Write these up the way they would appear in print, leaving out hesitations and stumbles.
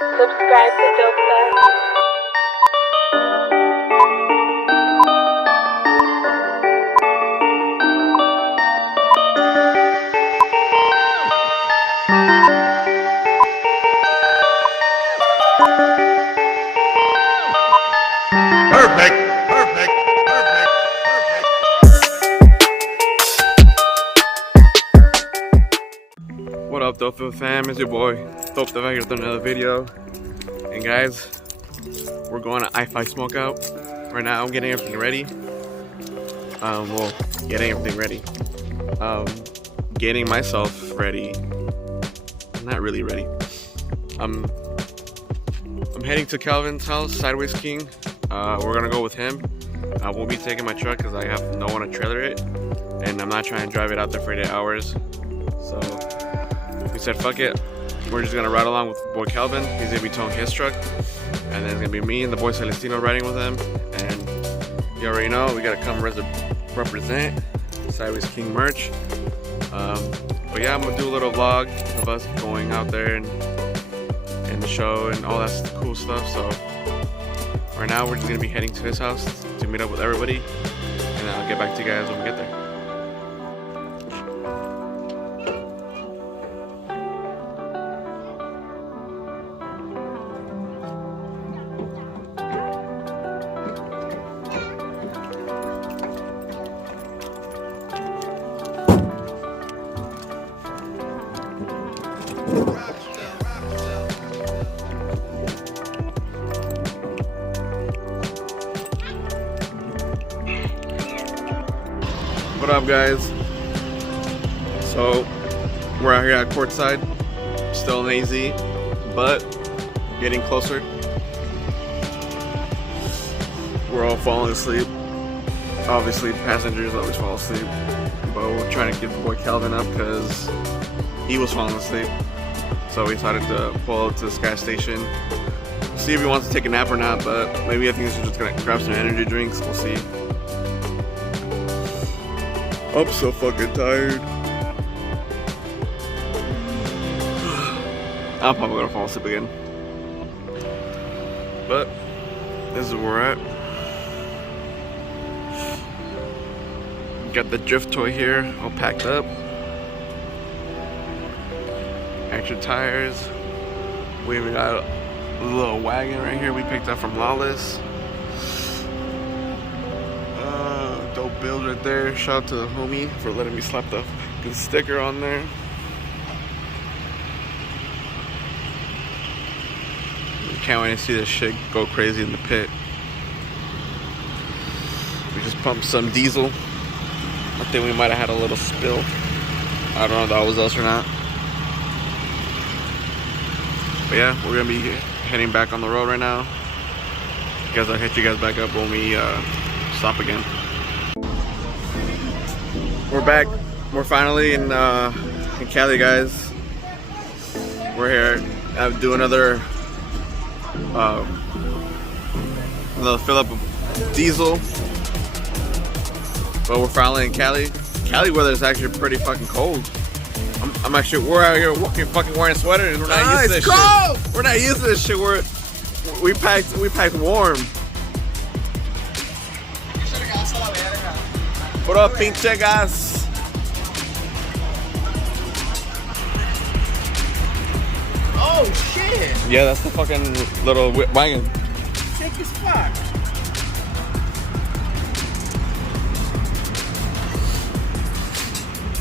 Subscribe to BellTech. Perfect, perfect, perfect, perfect. What up, Dope fam? It's your boy Dope back here with another video. And guys, we're going to i-5 smokeout right now. I'm getting everything ready. Getting myself ready. Not really ready. I'm heading to Calvin's house, Sideways King. We're gonna go with him. I won't be taking my truck because I have no one to trailer it, and I'm not trying to drive it out there for 8 hours. So we said, fuck it. We're just gonna ride along with boy Calvin. He's gonna be towing his truck, and then it's gonna be me and the boy Celestino riding with him. And you already know we gotta come represent Sideways King merch. But yeah, I'm gonna do a little vlog of us going out there and the show and all that cool stuff. So right now we're just gonna be heading to his house to meet up with everybody, and I'll get back to you guys when we get there. What up, guys? So we're out here at courtside, still in AZ, but getting closer. We're all falling asleep. Obviously, passengers always fall asleep, but we're trying to get the boy Calvin up because he was falling asleep. So we decided to pull up to this gas station, see if he wants to take a nap or not. But maybe I think he's just gonna grab some energy drinks. We'll see. I'm so fucking tired. I'm probably gonna fall asleep again. But this is where we're at. Got the drift toy here, all packed up. Extra tires. We even got a little wagon right here we picked up from Lawless. Dope build right there. Shout out to the homie for letting me slap the fucking sticker on there. Can't wait to see this shit go crazy in the pit. We just pumped some diesel. I think we might have had a little spill. I don't know if that was us or not. But yeah, we're gonna be heading back on the road right now. Guys, I'll hit you guys back up when we stop again. We're back. We're finally in Cali, guys. We're here. I do another fill up of diesel. But we're finally in Cali. Cali weather is actually pretty fucking cold. We're out here fucking wearing sweaters. We're not used to this shit. We're not used to this shit. We packed warm. What up, pinche gas? Oh shit! Yeah, that's the fucking little wagon. Sick as fuck.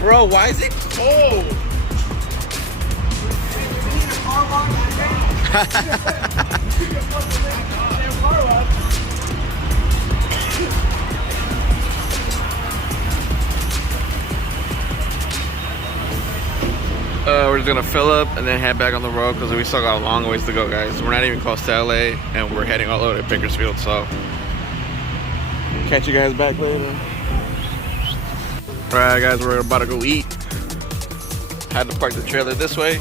Bro, why is it cold? We're just gonna fill up and then head back on the road because we still got a long ways to go, guys. We're not even close to LA and we're heading all the way to Bakersfield, so catch you guys back later. Alright, guys, we're about to go eat. Had to park the trailer this way.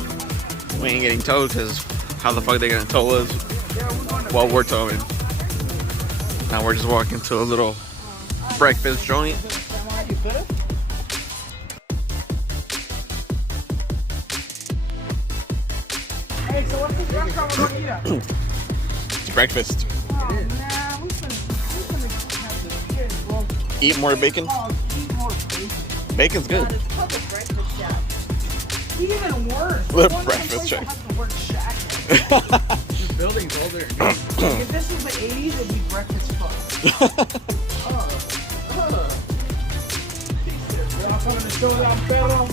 We ain't getting towed because how the fuck are they gonna tow us while we're towing? Now we're just walking to a little breakfast joint. Hey, so what's this restaurant we're gonna eat at? It's breakfast. Oh man, we finna have the kids, bro. Eat more bacon. Oh, eat more bacon. Bacon's good. It's called the breakfast shack. Even worse. The One of them breakfast places shack. has the word shack. This building's older. If this was the 80s, it'd be breakfast club. I'm coming to show y'all perro.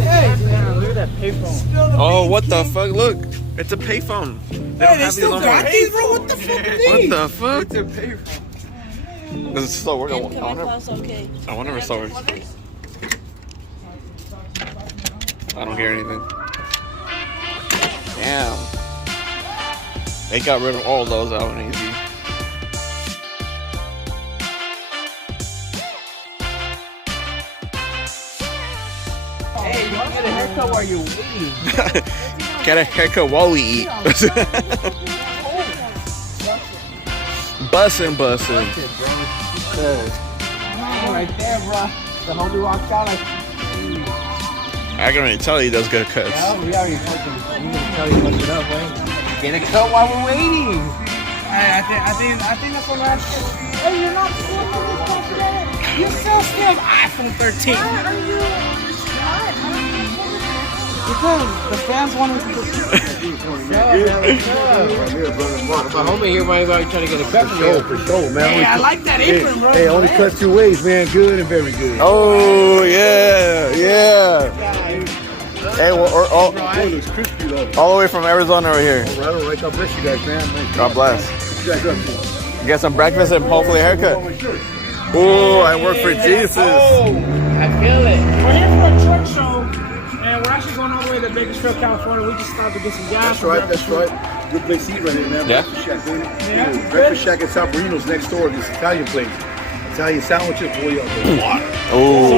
Hey, man, look at that payphone. Oh, what the fuck? Look, it's a payphone. They don't have these no more. these, bro. What the fuck are What these? the fuck? It's a payphone. Does it still work? I Incoming wonder, calls okay. I wonder if it still works. I don't hear anything. Damn. They got rid of all those out and easy. Hey, you want to get a haircut while you're waiting? Get a haircut while we eat. Bussin'. Right there, bro. The homie walked out like, I can already tell he does good cuts. yeah, we already fucking, you can tell you what's it up, right? Get a cut while we're waiting. I think that's what I'm asking. Hey, you're not still for this stuff yet? You still have iPhone 13. Why are you? Because the fans want us to. My homie here might be trying to get a cut from you. For sure, man. Hey, I like that apron, bro. Hey, only cut two ways, man. Good and very good. Oh, yeah. Hey, well, Boy, it looks crispy though. all the way from Arizona over here. All right. God bless you guys, man. God bless. What you guys up to? Get some breakfast and hopefully a haircut. Oh, I work for Jesus. I feel it. We're here for a truck show, and we're actually going all the way to Bakersfield, California. We just stopped to get some gas. That's right. Good place to eat right here, man. Yeah. Breakfast Shack, baby. Yeah. Breakfast Shack at South Marino's next door. This Italian place. Italian sandwiches, boy, y'all. So, Oh,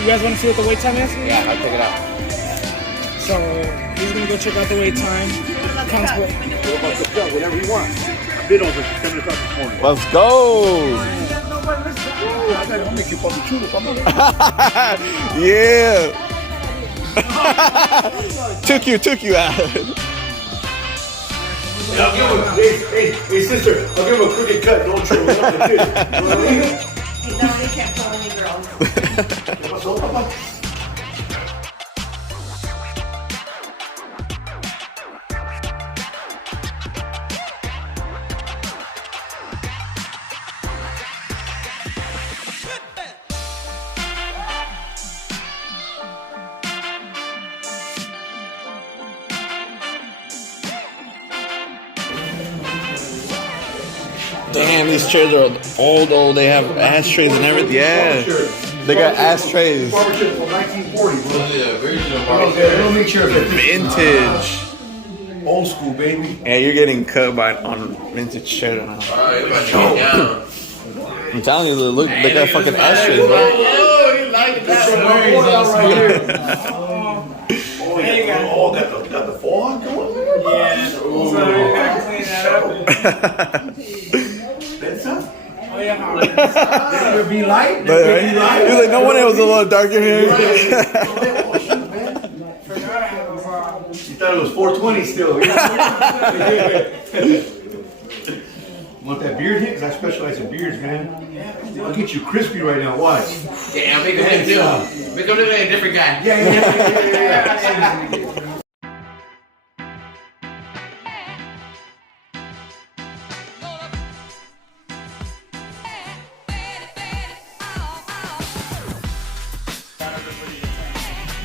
you guys want to see what the wait time is? Yeah, I'll check it out. So, he's gonna go check out the wait time. Comes with. What about the stuff? Whatever you want. I've been over 7 o'clock this morning. let's go. I'll make you fucking chulo, come on. Yeah. took you out. Hey, sister, I'll give him a crooked cut. Don't show him like this. You know what I mean? No, they can't call any girls. What's up, Papa? Damn, these chairs are old. Oh, they have ashtrays and everything. Yeah, they got ashtrays. Barber chair from 1940, bro. Little meat chair, Vintage. old school, baby. Yeah, you're getting cut by on vintage chair now. I'm telling you, look, they got fucking ashtrays, bro. Oh, got the fog going there? Yeah. So, you gotta clean that up. That's up. Oh, yeah. It'll be light. But, right? He's like, no wonder it was a little darker here. You thought it was 420 still. Want that beard hit? Because I specialize in beards, man. I'll get you crispy right now. Watch. Yeah, make him too. Make him look like a different guy. Yeah.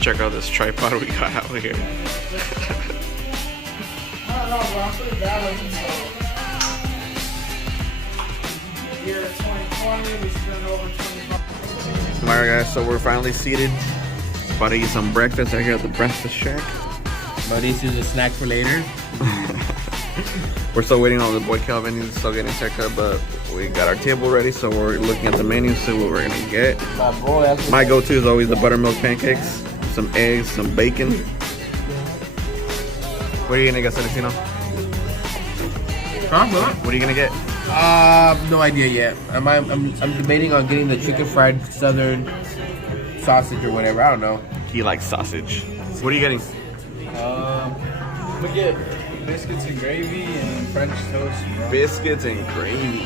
Check out this tripod we got out here. I don't know, bro. I'm pretty bad looking, so. Year 2020, we spent over 25. Alright guys, so we're finally seated. About to eat some breakfast out here at the breakfast shack. But this is a snack for later. We're still waiting on the boy Calvin. He's still getting his haircut, but we got our table ready, so we're looking at the menu, see what we're gonna get. My go-to is always the buttermilk pancakes, some eggs, some bacon. What are you gonna get, Celestino? What are you gonna get? No idea yet. I'm debating on getting the chicken fried southern sausage or whatever. I don't know. He likes sausage. What are you getting? I'm gonna get biscuits and gravy and French toast. Bro. Biscuits and gravy.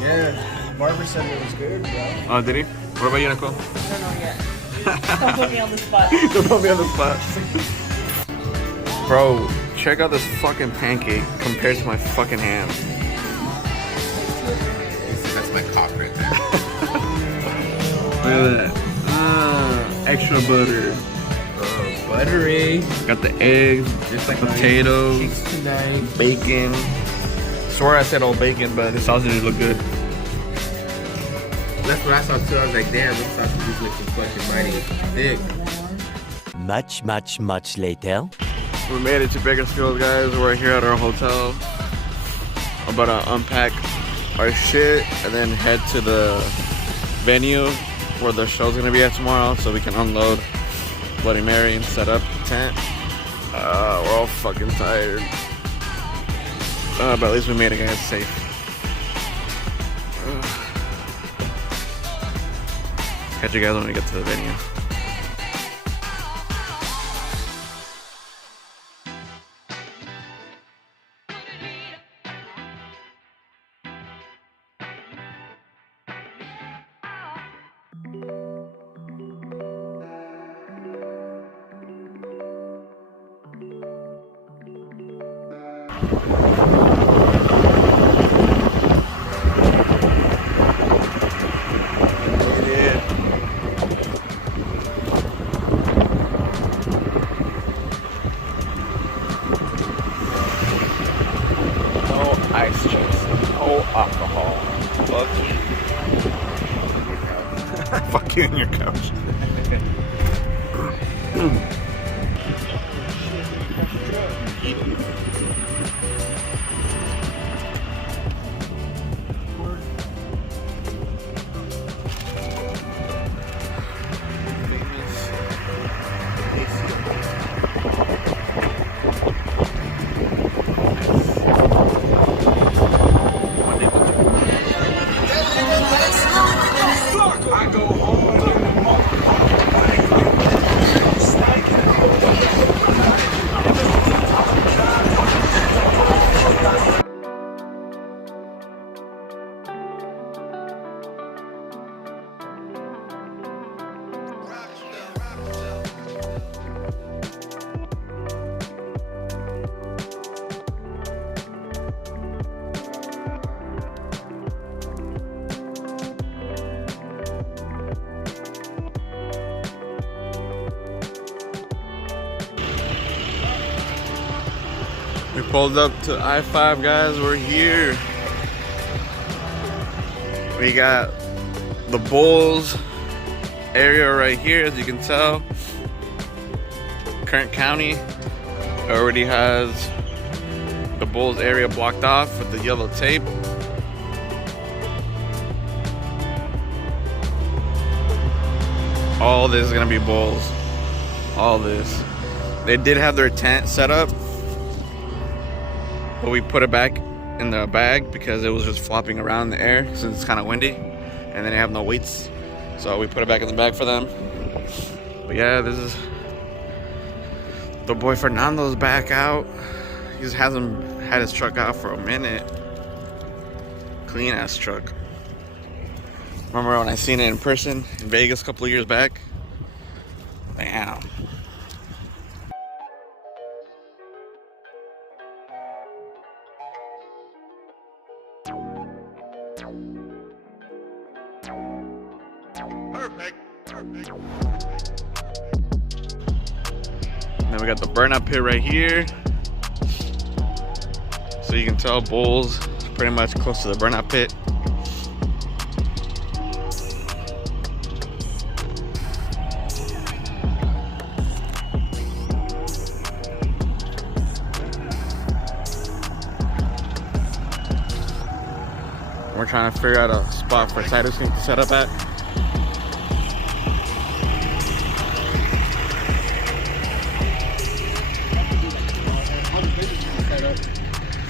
Yeah, Barber said it was good, bro. Oh, did he? What about you, Nicole? I don't know yet. Don't put me on the spot. Don't put me on the spot. Bro, check out this fucking pancake compared to my fucking ham. That's my cock right there. Look at that. Extra butter. Buttery. Got the eggs, Just like potatoes, cheeks tonight. bacon. Swear I said all bacon, but the sausages look good. That's what I saw too. I was like, damn, this sausage is looking fucking mighty thick. Much later. We made it to Bakersfield, guys. We're here at our hotel. I'm about to unpack our shit and then head to the venue where the show's gonna be at tomorrow, so we can unload Bloody Mary and set up the tent. We're all fucking tired. But at least we made it, guys, safe. Catch you guys when we get to the venue. Ice chips, no alcohol. Fuck you. Fuck you and your couch. We pulled up to I-5, guys. We're here. We got the Bulls area right here, as you can tell. Kern County already has the Bulls area blocked off with the yellow tape. All this is gonna be Bulls. All this. They did have their tent set up, but we put it back in the bag because it was just flopping around in the air since it's kind of windy, and then they have no weights, so we put it back in the bag for them. But yeah, this is the boy Fernando's back out. He just hasn't had his truck out for a minute. Clean ass truck. Remember when I seen it in person in Vegas a couple of years back? Damn. And then we got the burnout pit right here. So you can tell Bulls is pretty much close to the burnout pit. We're trying to figure out a spot for Titus to set up at.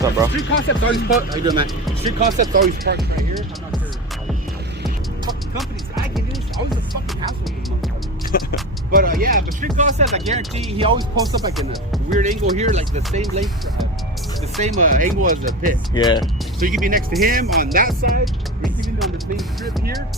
What's up, bro? Street Concepts always put. How you doing, man? Street Concepts always parked right here. I'm not sure. Fucking companies, I can do this. always a fucking hassle with him. But yeah, but Street Call says I guarantee he always posts up like in a weird angle here, like the same length, the same angle as the pit. Yeah. So you can be next to him on that side, or you can be on this main strip here.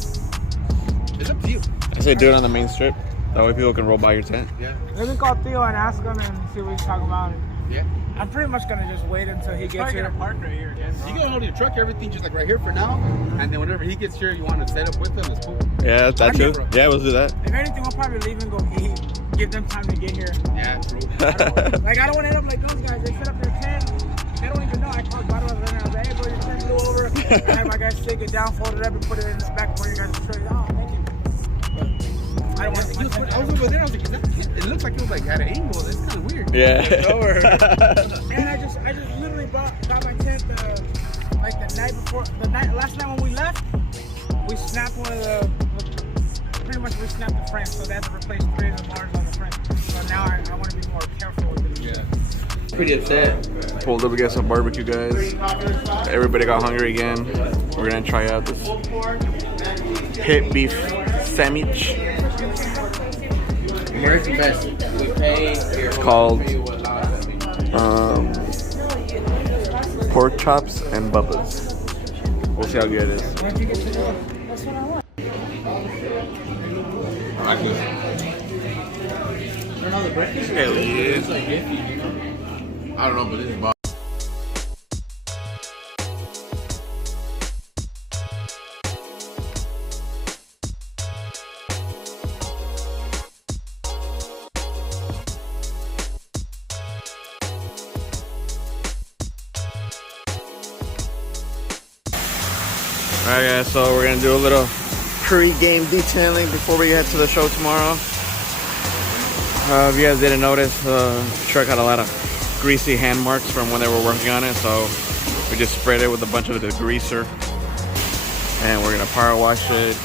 It's up to you. I say do it on the main strip. That way people can roll by your tent. Yeah. Let me call Theo and ask him and see what he's talking about. Yeah. I'm pretty much gonna just wait until he gets here. Park right here, again. You can hold your truck, everything just like right here for now, and then whenever he gets here, you want to set up with him. It's cool. Yeah, that's true. Yeah, we'll do that. If anything, we'll probably leave and go eat. Give them time to get here. Yeah, true. I don't want to end up like those guys. They set up their tent. They don't even know. I called Bottle and I was like, hey, bro, your tent blew over. I had my guys take it down, fold it up, and put it in the back for you guys to show you. Oh, thank you. I don't want to. I was over there. I was like, it looks like it was like at an angle. That's kind of weird. Yeah. And I just literally got my tent like the night before, last night when we left, we snapped one of the, pretty much we snapped the frame, so they had to replace 3 of the bars on the frame. So now I want to be more careful with it. Yeah. Pretty upset. Pulled up to get some barbecue, guys. Everybody got hungry again. We're gonna try out this pit beef sandwich. Where's the best? We pay. It's called pork chops and Bubba's. We'll see how good it is. That's what I want. Hell yeah. I don't know, but this is Bob. Alright guys, so we're gonna do a little pre-game detailing before we head to the show tomorrow. If you guys didn't notice, the truck had a lot of greasy hand marks from when they were working on it, so we just sprayed it with a bunch of the greaser. And we're gonna power wash it,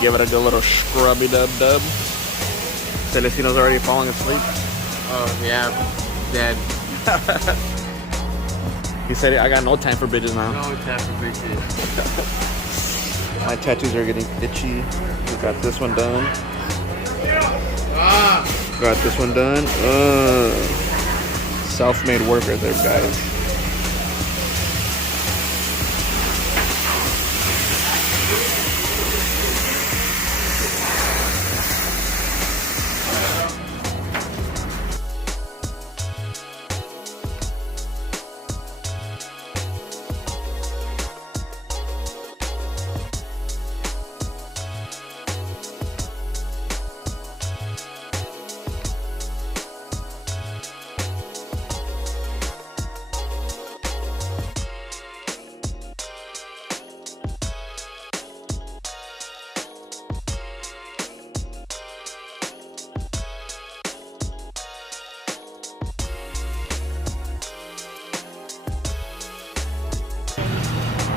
give it a good little scrubby dub. Celestino's already falling asleep. Oh yeah, dead. He said, I got no time for bitches now. No time for bitches. My tattoos are getting itchy. We got this one done. Got this one done. Self-made worker there, guys.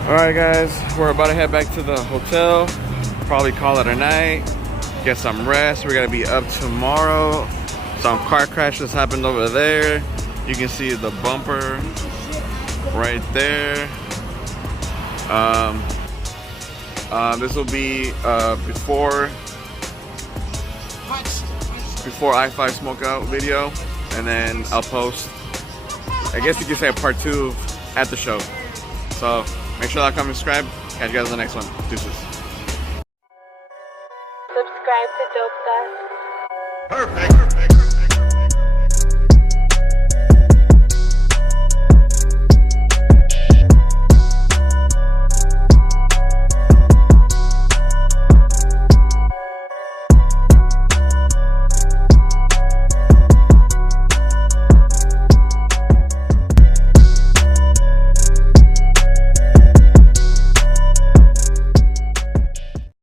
Alright guys, we're about to head back to the hotel. Probably call it a night. Get some rest. We're gonna be up tomorrow. Some car crashes happened over there. You can see the bumper right there. This will be before i-5 smokeout video, and then I'll post, I guess you could say, a part 2 at the show. So make sure to comment and subscribe. Catch you guys in the next one. Deuces. Subscribe to Dope Stuff. Perfect.